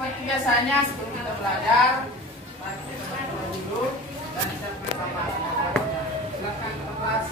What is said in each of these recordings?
Seperti biasanya sebelum kita belajar, mari kita berdoa dulu dan kita bersama. Silakan ke kelas.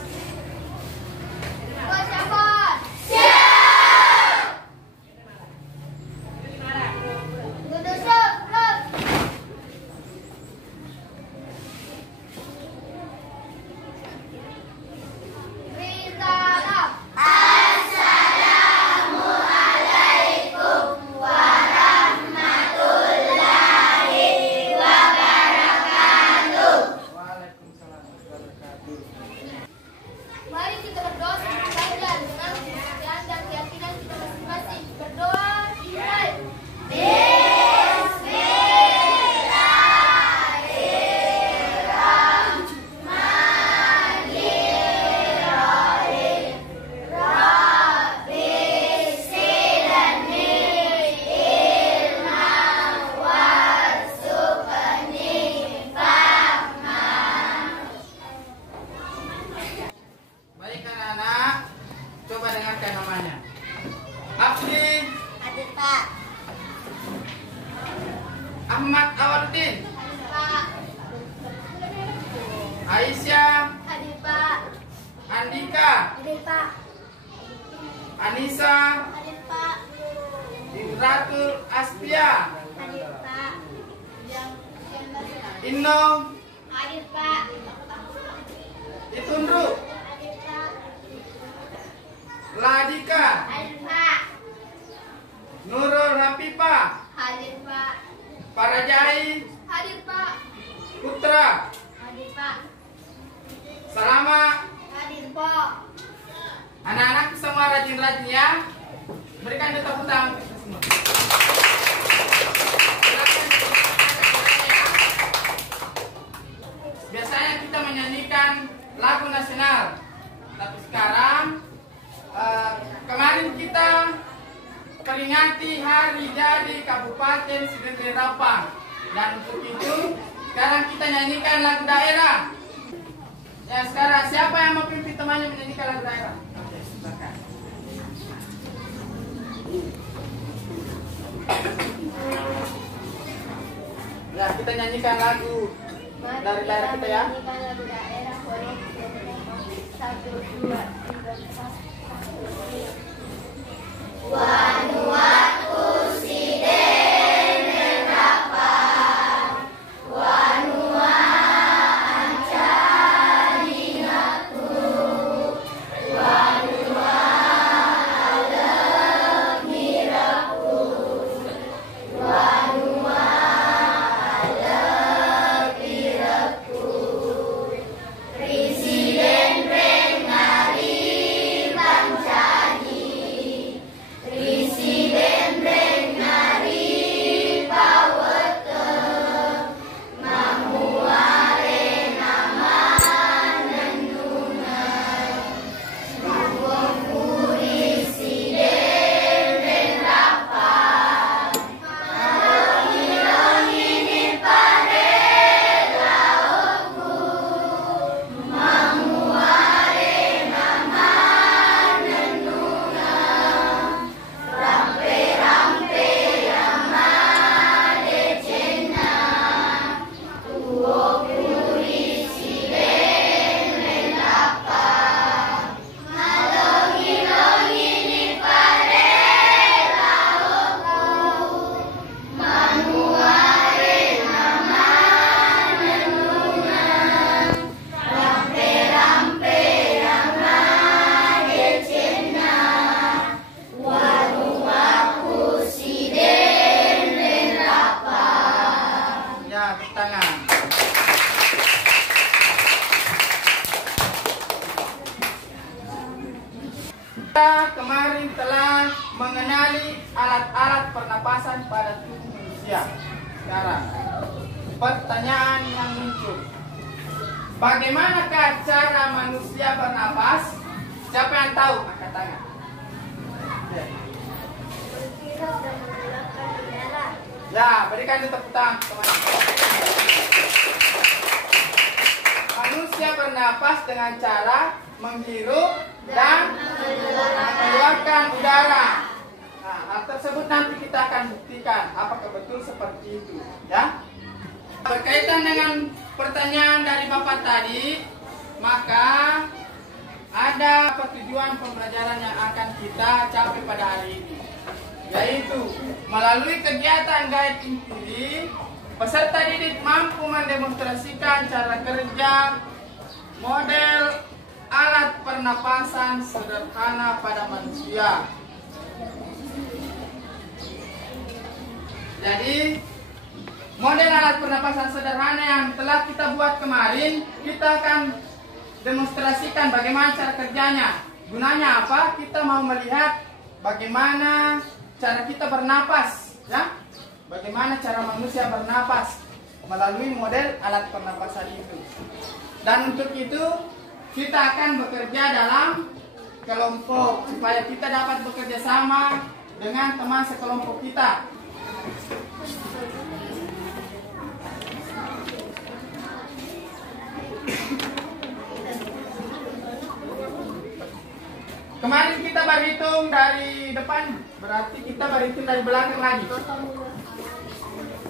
Mari kita berdoa sebelum belajar dengan kepercayaan dan keyakinan kita masing-masing. Berdoa dimulai. Baik anak-anak, coba dengarkan namanya. Afri, Hadir Pak. Ahmad Awaluddin, Hadir Pak. Aisyah, Hadir Pak. Andika, Hadir Pak. Anissa, Hadir Pak. Indratul Aspia, Hadir Pak. Inno, Hadir Pak. Itundru, Hadir Pak. Ladika, Hadir Pak. Nurul Hafifah, Hadir Pak. Parajai, Hadir Pak. Putra, Hadir Pak. Salama. Hadir Pak. Anak-anak semua rajin-rajin ya. Berikan tepuk tangan kita semua. Biasanya kita menyanyikan lagu nasional, tapi sekarang kemarin kita peringati hari jadi Kabupaten Sidendri Rapang, dan untuk itu sekarang kita nyanyikan lagu daerah. Ya, sekarang siapa yang mau pimpin temannya menyanyikan lagu daerah? Oke, silakan. Ya, kita nyanyikan lagu dari daerah kita ya. Menyanyikan lagu daerah volume 1, 2, 3, 4, 1, 2. Vanuatu Sidendri Rapang, Vanua Ancadingatu, Vanua Alemiraku, Vanua Alemiraku, Presiden Renari Bancani, Presiden Kita kemarin telah mengenali alat-alat pernapasan pada tubuh manusia. Sekarang, pertanyaan yang muncul. Bagaimanakah cara manusia bernapas? Siapa yang tahu? Angkat tangan. Ya, berikan tepuk tangan teman-teman. Manusia bernapas dengan cara menghirup dan mengeluarkan udara. Nah, hal tersebut nanti kita akan buktikan apakah betul seperti itu, ya. Berkaitan dengan pertanyaan dari Bapak tadi, maka ada tujuan pembelajaran yang akan kita capai pada hari ini, yaitu melalui kegiatan guide empiri, peserta didik mampu mendemonstrasikan cara kerja model alat pernapasan sederhana pada manusia. Jadi, model alat pernapasan sederhana yang telah kita buat kemarin, kita akan demonstrasikan bagaimana cara kerjanya. Gunanya apa? Kita mau melihat bagaimana cara kita bernapas, ya? Bagaimana cara manusia bernapas melalui model alat pernapasan itu. Dan untuk itu kita akan bekerja dalam kelompok supaya kita dapat bekerja sama dengan teman sekelompok kita. Kemarin kita berhitung dari depan, berarti kita berhitung dari belakang lagi.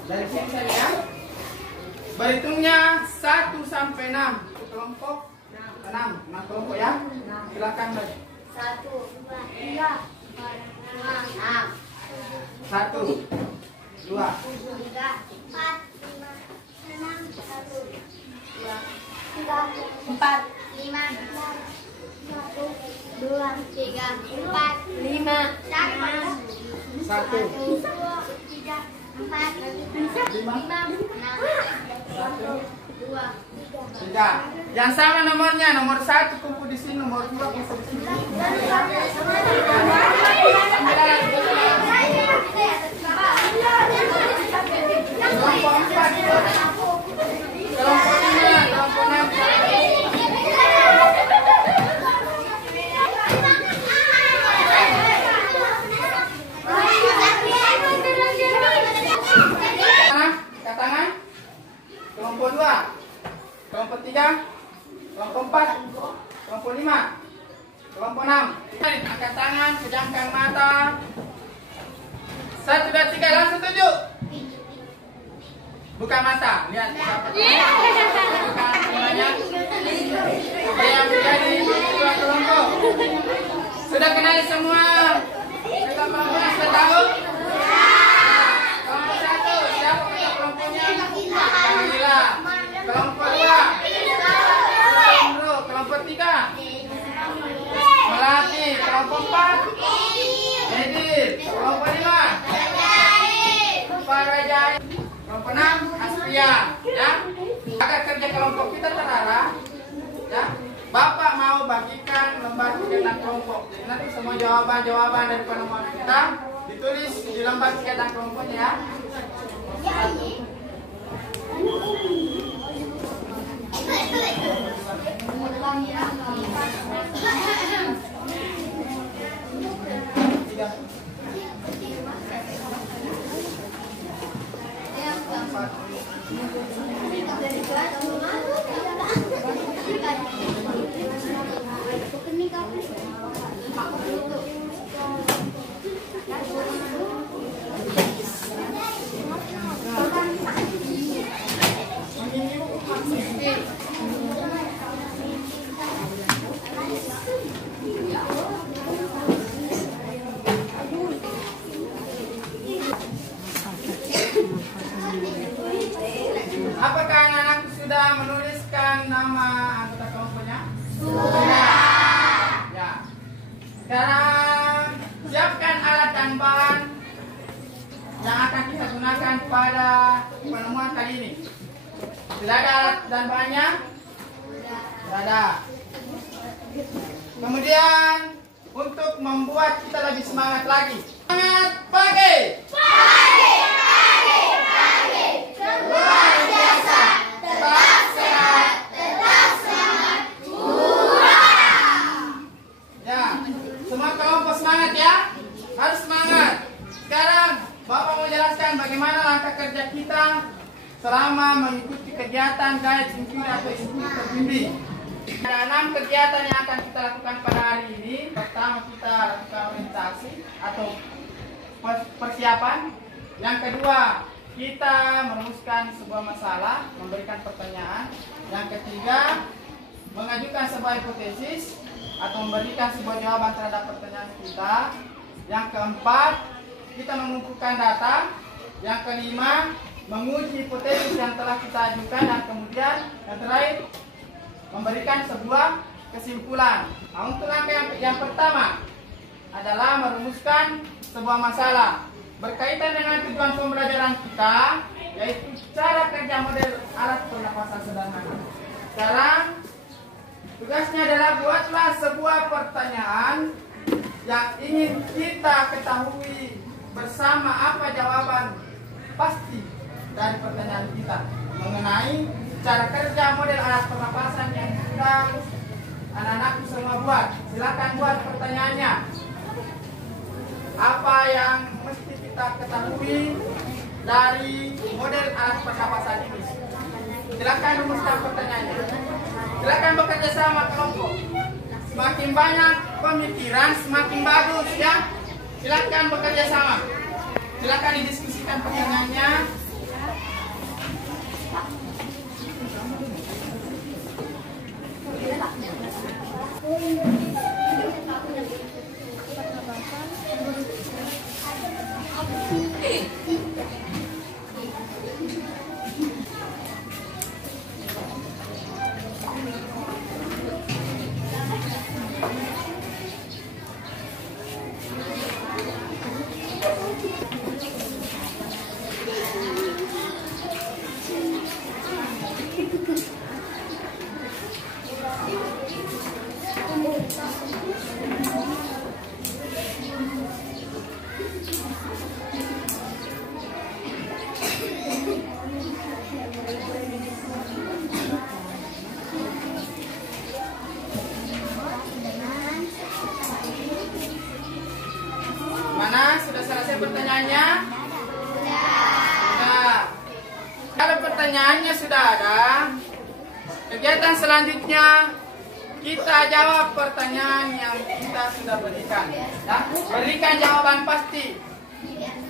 Dari sini saja. Berhitungnya 1 sampai 6. Kelompok 6 kelompok ya. Silakan lagi. 1, 2, 3, 4, 5, 1, 2, 3, 4, 5, 6, 1, 2, 3, 4, 5, 1, 2, 3, 4, 5, 1, 4, 2, 3. Yang sama nomornya, nomor 1 kumpul di sini, nomor 2 kumpul di sini. Kelompok 4, kelompok 5, kelompok 6. Tangan. Kelompok 2, kelompok 3, kelompok 4, kelompok 5, kelompok 6. Angkat tangan, pejamkan mata. 1, 2, 3, langsung tunjuk. Buka mata, lihat siapa. Bukan semuanya. Yang menjadi dua kelompok. Sudah kenal semua? Kita kelompoknya sudah tahu? Kelompok 1, siapa punya kelompoknya? Kamila. Kelompok 2, Indro. Kelompok 3, Melati. Kelompok 4, Edith. Kelompok 5, Farajai. Kelompok 6, Aspria. Ya, agar kerja kelompok kita terarah, ya, Bapak mau bagikan lembar kegiatan kelompok. Jadi nanti semua jawaban-jawaban dari penemuan kita ditulis di lembar kegiatan kelompoknya, ya. Apakah anak-anak sudah menuliskan nama anggota kelompoknya? Sudah. Ya. Sekarang siapkan alat dan bahan yang akan kita gunakan pada penemuan kali ini. Sudah ada alat dan bahannya? Sudah ada. Kemudian untuk membuat kita lebih semangat lagi. Semangat pagi! Luar biasa! Tetap sehat! Tetap semangat! Ya, semua kelompok semangat ya! Harus semangat! Sekarang Bapak mau jelaskan bagaimana langkah kerja kita selama mengikuti kegiatan guide Simpuri atau Simpuri terbimbing. Ada 6 kegiatan yang akan kita lakukan pada hari ini. Pertama, kita lakukan orientasi atau persiapan. Yang kedua, kita merumuskan sebuah masalah, memberikan pertanyaan. Yang ketiga, mengajukan sebuah hipotesis atau memberikan sebuah jawaban terhadap pertanyaan kita. Yang keempat, kita mengumpulkan data. Yang kelima, menguji hipotesis yang telah kita ajukan. Dan kemudian yang terakhir, memberikan sebuah kesimpulan. Nah, untuk langkah yang pertama adalah merumuskan sebuah masalah berkaitan dengan tujuan pembelajaran kita, yaitu cara kerja model alat pernapasan sederhana. Sekarang tugasnya adalah buatlah sebuah pertanyaan yang ingin kita ketahui bersama apa jawaban pasti dari pertanyaan kita mengenai cara kerja model alat pernapasan yang sudah anak-anakku semua buat. Silakan buat pertanyaannya. Apa yang mesti kita ketahui dari model alat pernapasan ini? Silakan rumuskan pertanyaannya. Silakan bekerja sama kelompok. Semakin banyak pemikiran, semakin bagus ya. Silakan bekerja sama. Silakan didiskusikan pertanyaannya. Mana? Sudah selesai pertanyaannya? Sudah. Kalau pertanyaannya sudah ada, kegiatan selanjutnya kita jawab pertanyaan yang kita sudah berikan. Ya? Berikan jawaban pasti.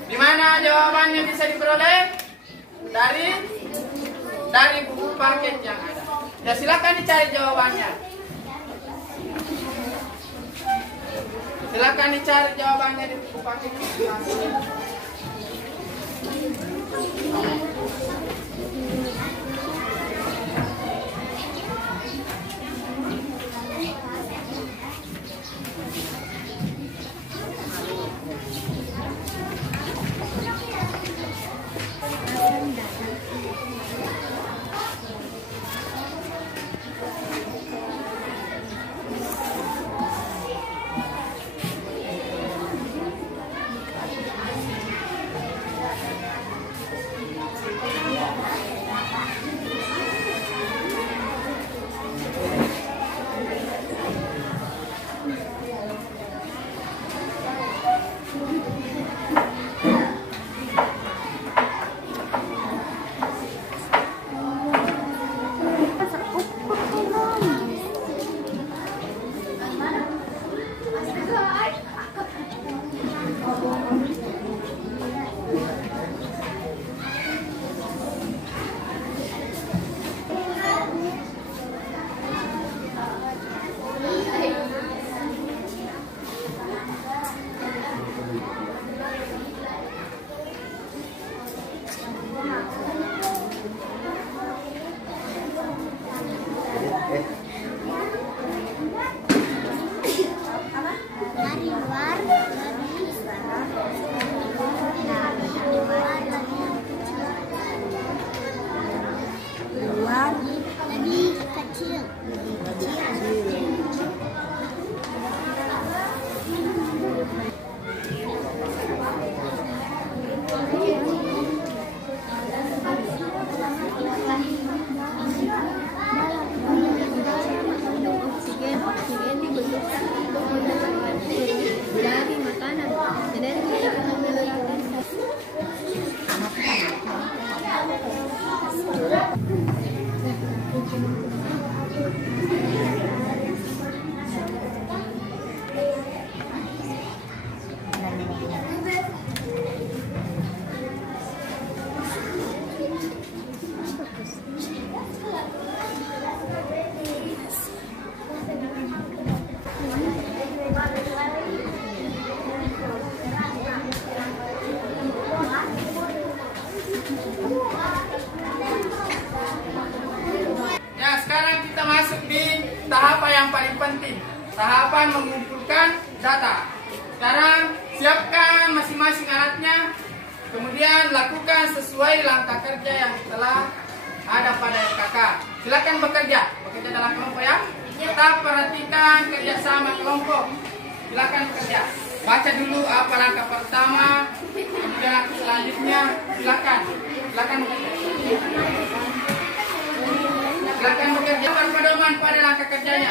Di mana jawabannya bisa diperoleh? Dari buku paket yang ada. Ya, silakan dicari jawabannya. Silakan dicari jawabannya di buku paket. Ya, sekarang kita masuk di tahapan yang paling penting, tahapan mengumpulkan data. Sekarang siapkan masing-masing alatnya, kemudian lakukan sesuai langkah kerja yang telah ada pada SKK. Silakan bekerja dalam kelompok ya. Tetap perhatikan kerjasama kelompok. Silakan bekerja. Baca dulu apa langkah pertama, kemudian langkah selanjutnya. Silakan bekerja. Silakan bekerja pedoman pada langkah kerjanya.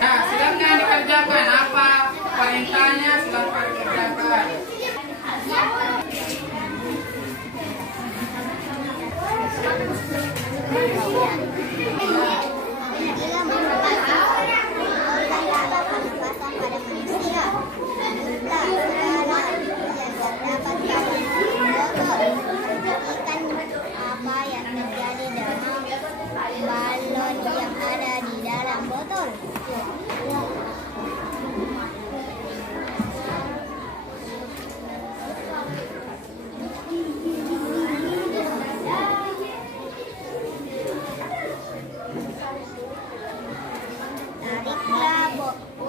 Nah, silakan dikerjakan apa perintahnya, silakan dikerjakan. Apa yang terjadi dengan balon yang ada di dalam botol?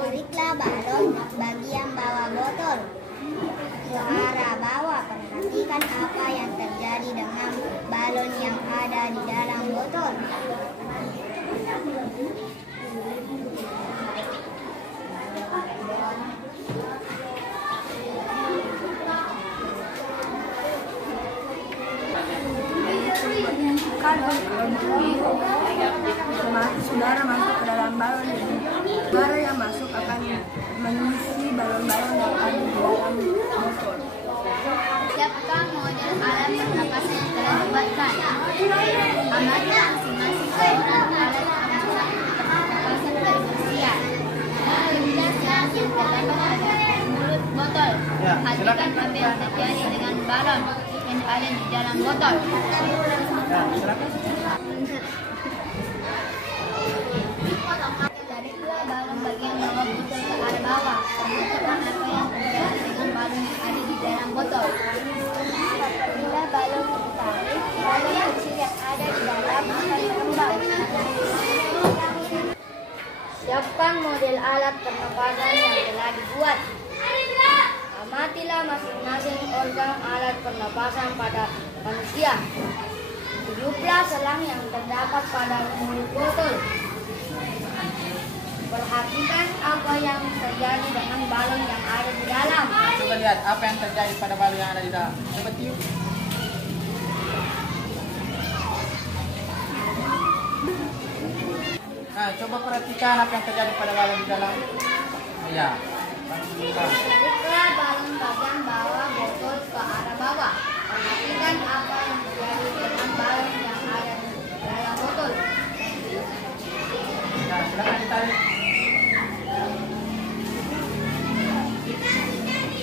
Tariklah balon bagian bawah botol ke arah bawah. Perhatikan apa yang terjadi dengan balon yang ada di dalam botol. Saudara masuk ke dalam balon ini. Saudara yang masuk akan mengisi balon-balon yang ada di dalam botol. Siapkan model alat pernapasan yang telah dibuatkan. Amati masing-masing ukuran alat pernapasan dari manusia. Jelas yang terdapat pada mulut botol. Perhatikan apa yang terjadi dengan balon yang ada di dalam botol. Tariklah balon bagian bawah botol ke arah bawah. Perhatikan apa yang terjadi dengan balon yang ada di dalam botol. Bila balon ditarik, balon kecil yang ada di dalam akan berkembang. Siapkan model alat pernapasan yang telah dibuat. Amatilah masing-masing organ alat pernapasan pada manusia. Tiuplah selang yang terdapat pada mulut botol. Perhatikan apa yang terjadi dengan balon yang ada di dalam. Coba lihat apa yang terjadi pada balon yang ada di dalam. Coba tiup. Nah, coba perhatikan apa yang terjadi pada balon di dalam. Ya. Tariklah balon bagian bawah botol ke arah bawah. Perhatikan apa yang terjadi dengan balon yang ada di dalam botol. Nah, silakan ditarik.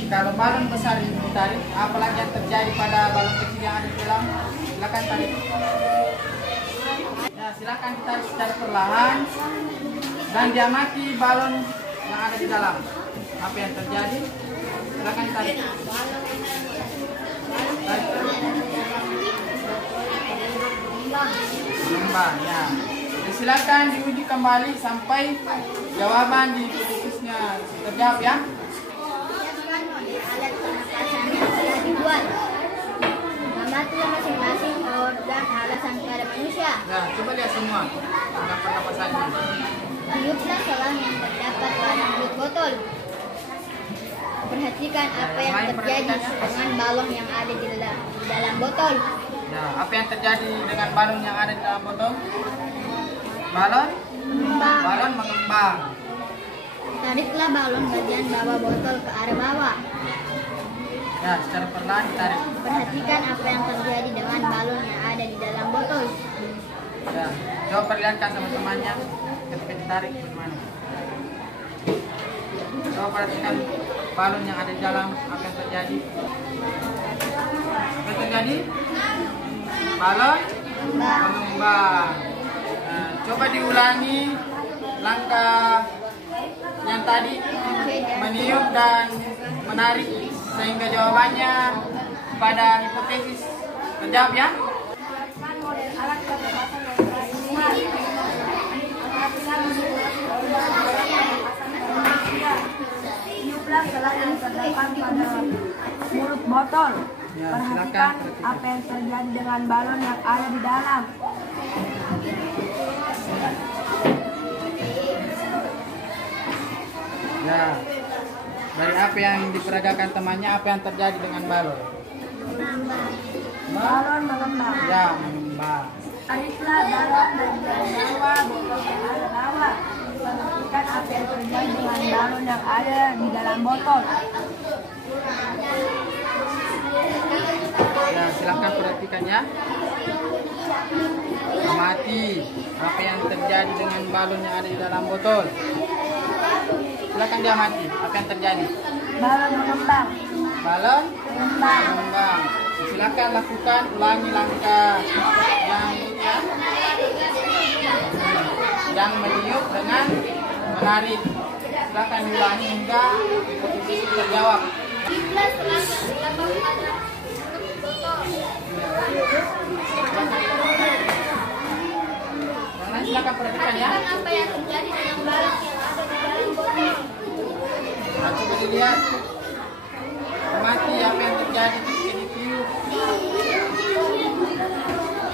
Kalau balon besar ditarik, apalagi yang terjadi pada balon kecil yang ada di dalam? Silakan tarik. Nah, silakan ditarik secara perlahan dan diamati balon yang ada di dalam. Apa yang terjadi? Silakan ditarik. Mengembang, ya. Jadi silakan diuji kembali sampai jawaban di titik-titiknya terjawab ya. Siapkan model alat pernapasan yang telah dibuat. Amatilah masing-masing organ alasan pada manusia. Nah, coba lihat semua organ pernapasannya. Tiuplah selang yang terdapat pada mulut botol. Perhatikan apa yang terjadi dengan balon yang ada di dalam botol. Nah, apa yang terjadi dengan balon yang ada di dalam botol? Balon mengembang. Tariklah balon bagian bawah botol ke arah bawah. Ya, secara perlahan tarik. Perhatikan apa yang terjadi dengan balon yang ada di dalam botol. Ya, coba perlihatkan sama temannya ketika ditarik bagaimana. Coba perhatikan balon yang ada di dalam, apa yang terjadi. Apa yang terjadi? Balon mengembang. Nah, coba diulangi langkah yang tadi, meniup dan menarik sehingga jawabannya pada hipotesis terjawab ya. Tiuplah selang yang terdapat pada mulut botol. Ya, Perhatikan silakan. apa yang terjadi dengan balon yang ada di dalam. Ya, dari apa yang diperagakan temannya, apa yang terjadi dengan balon? Balon mengembang. Ya, mengembang. Tariklah balon bagian bawah botol yang ada bawah. Perhatikan apa yang terjadi dengan balon yang ada di dalam botol. Ya, silakan perhatikan ya. Amati apa yang terjadi dengan balon yang ada di dalam botol. Silakan diamati apa yang terjadi. Balon mengembang. Balon Mengembang. mengembang. Silakan lakukan ulangi langkah yang meniup dengan menarik. Silakan diulangi hingga hipotesis terjawab. Tiuplah selang yang terdapat pada mulut botol. Yang lain silakan perhatikan ya. Perhatikan apa yang terjadi dengan balon yang ada di dalam botol. Nah, coba dilihat. Amati apa yang terjadi ketika ditiup.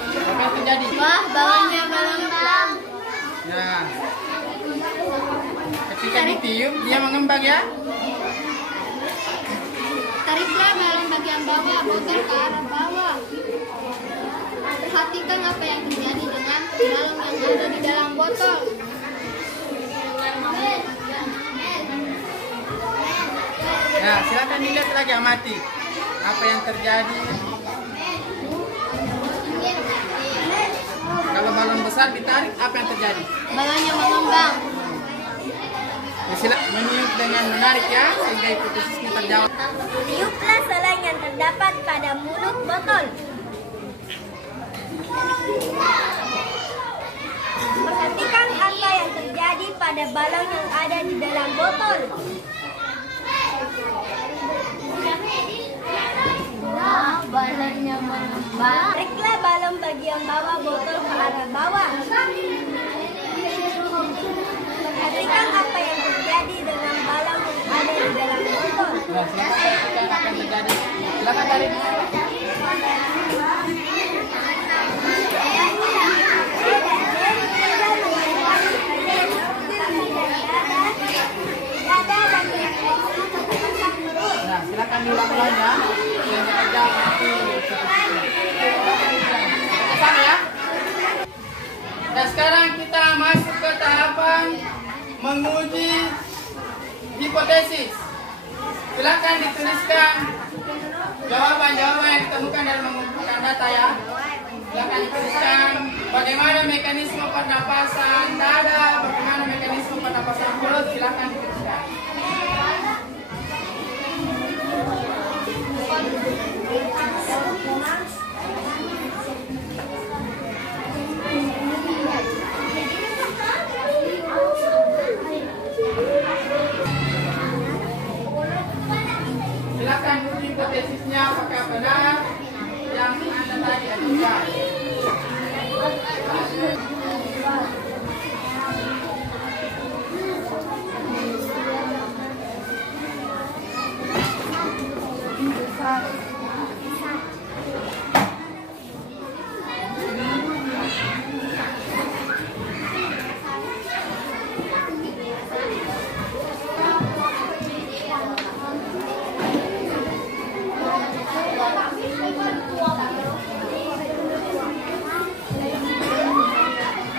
Apa yang terjadi? Wah, balonnya mengembang. Ya. Ketika ditiup dia mengembang ya. Tariklah balon bagian bawah botol ke arah bawah. Perhatikan apa yang terjadi dengan balon yang ada di dalam botol. Nah, silakan dilihat lagi amati apa yang terjadi. Kalau balon besar ditarik, apa yang terjadi? Balonnya mengembang. Ya, silakan meniup dengan menarik ya, sehingga hipotesisnya terjawab. Tiuplah selang yang terdapat pada mulut botol. Perhatikan apa yang terjadi pada balon yang ada di dalam botol. Wah, balonnya mengembang. Tariklah balon bagian bawah botol ke arah bawah. Perhatikan apa yang terjadi dengan balon yang ada di dalam botol. Nah, silakan perhatikan apa yang terjadi. Silakan tarik. Nah, silakan diulang-ulang ya. Sehingga terjawab nanti hipotesisnya. Sama ya. Nah, sekarang kita masuk ke tahapan menguji hipotesis. Silakan dituliskan jawaban-jawaban yang ditemukan dalam mengumpulkan data ya. Silakan dituliskan bagaimana mekanisme pernapasan dada, bagaimana mekanisme pernapasan mulut. Silakan dituliskan. Silakan uji hipotesisnya apakah benar yang Anda tadi ajukan.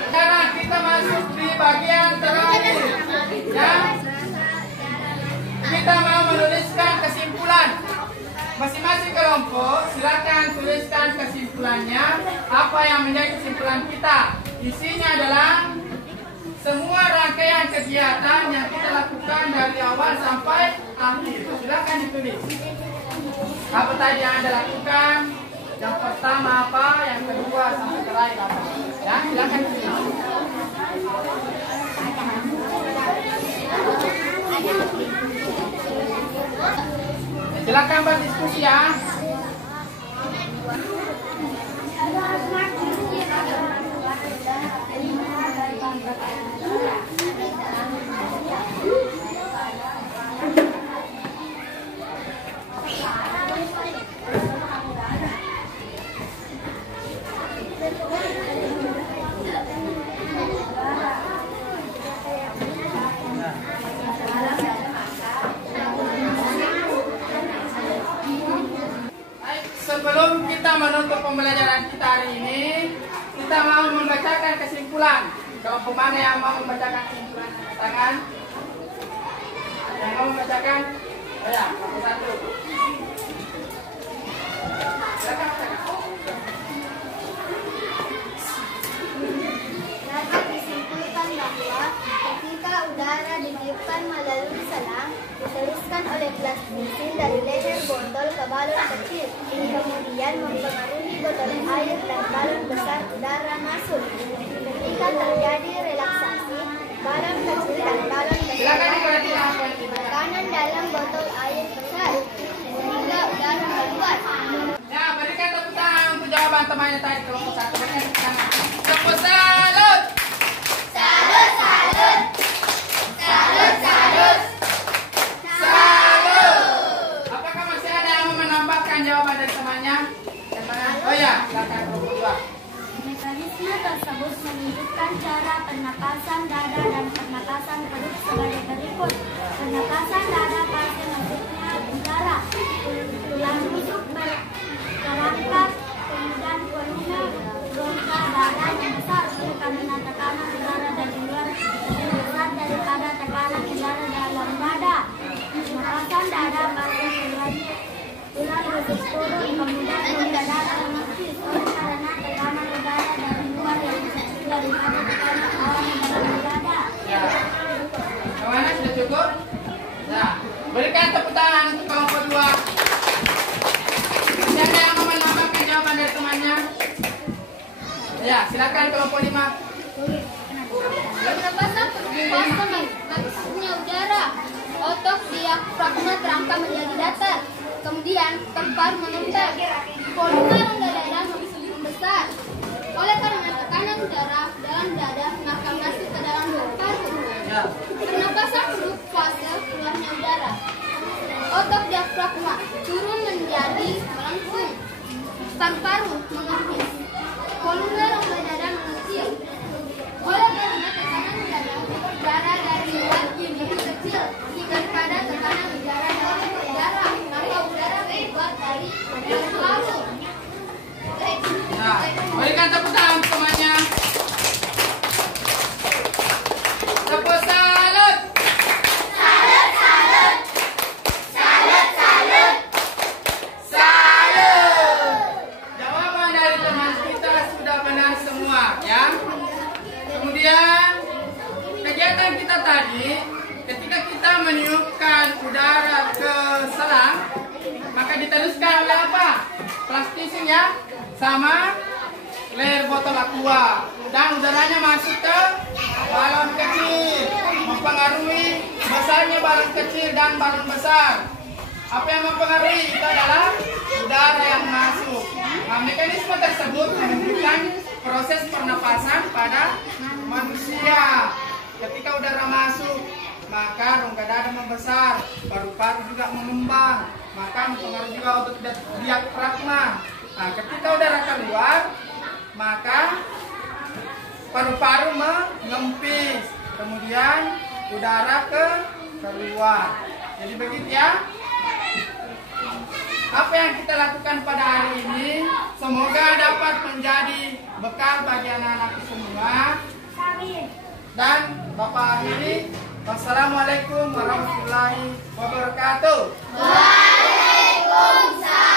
Sekarang kelompok silakan tuliskan kesimpulannya. Apa yang menjadi kesimpulan kita? Isinya adalah semua rangkaian kegiatan yang kita lakukan dari awal sampai akhir. Silakan ditulis. Apa tadi yang Anda lakukan? Yang pertama apa? Yang kedua sampai terakhir apa? Ya, silakan ditulis. Silakan berdiskusi ya. Sebelum kita menutup pembelajaran kita hari ini, kita mau membacakan kesimpulan. Kelompok mana yang mau membacakan kesimpulan? Tangan. Yang mau membacakan? Oh ya, satu. Silakan bacakan. Dapat disimpulkan bahwa ketika udara ditiupkan melalui selang, diteruskan oleh gelas bensin dari leher botol ke balon kecil, kemudian mempengaruhi botol air dan balon besar udara masuk. Ketika terjadi relaksasi, balon kecil dan balon besar tekanan dalam botol air besar, sehingga udara keluar. Ya, berikan tepuk tangan untuk jawaban temannya tadi kelompok satu. Berikan tepuk tangan. Tepuk salut. Salut, salut. Salut, salut. Apakah masih ada yang mau menambahkan jawaban dari temannya? Oh ya, silakan kelompok dua. Mekanisme tersebut menunjukkan cara pernapasan dada dan pernapasan perut sebagai berikut. Pernapasan dada pasti masuknya udara, tulang rusuk berangkat, kemudian volume rongga dada membesar karena tekanan udara dari luar lebih besar daripada tekanan udara dalam dada. Pernapasan dada pasti tulang rusuk turun, kemudian rongga dada menipis karena tekanan udara dari luar yang kecil daripada tekanan awan dalam dada. Ya. Yang mana sudah cukup? Ya. Berikan tepuk tangan untuk kelompok dua. Masih ada yang mau menambahkan jawaban dari temannya? Ya, silakan kelompok lima. Pernapasan pernapasan masuknya udara. Otot diafragma terangkat menjadi datar. Kemudian paru menempel. Volume rongga dada membesar. Oleh karena tekanan udara dalam dada maka masuk ke dalam paru. Ya. Pernapasan huruf fase keluarnya udara. Otot diafragma turun menjadi melengkung. Paru-paru mengepis. Volume rongga dada mengecil. Oleh karena tekanan udara dari luar lebih kecil daripada tekanan udara dalam udara, maka udara keluar dari paru. Nah, berikan tepuk tangan untuk temannya. Tepuk salut. Salut, salut. Salut, salut. Salut. Jawaban dari teman kita sudah benar semua, ya. Kemudian kegiatan kita tadi, ketika kita meniupkan udara ke selang, maka diteruskan oleh apa? Plastisin ya, sama leher botol aqua, dan udaranya masuk ke balon kecil, mempengaruhi besarnya balon kecil dan balon besar. Apa yang mempengaruhi itu adalah udara yang masuk. Nah, mekanisme tersebut menunjukkan proses pernapasan pada manusia. Ketika udara masuk, maka rongga dada membesar, paru-paru juga mengembang, maka mempengaruhi juga otot diafragma. Nah, ketika udara keluar, maka paru-paru mengempis, kemudian udara keluar. Jadi begitu ya. Apa yang kita lakukan pada hari ini semoga dapat menjadi bekal bagi anak-anak semua. Dan Bapak akhiri, wassalamualaikum warahmatullahi wabarakatuh. Waalaikumsalam.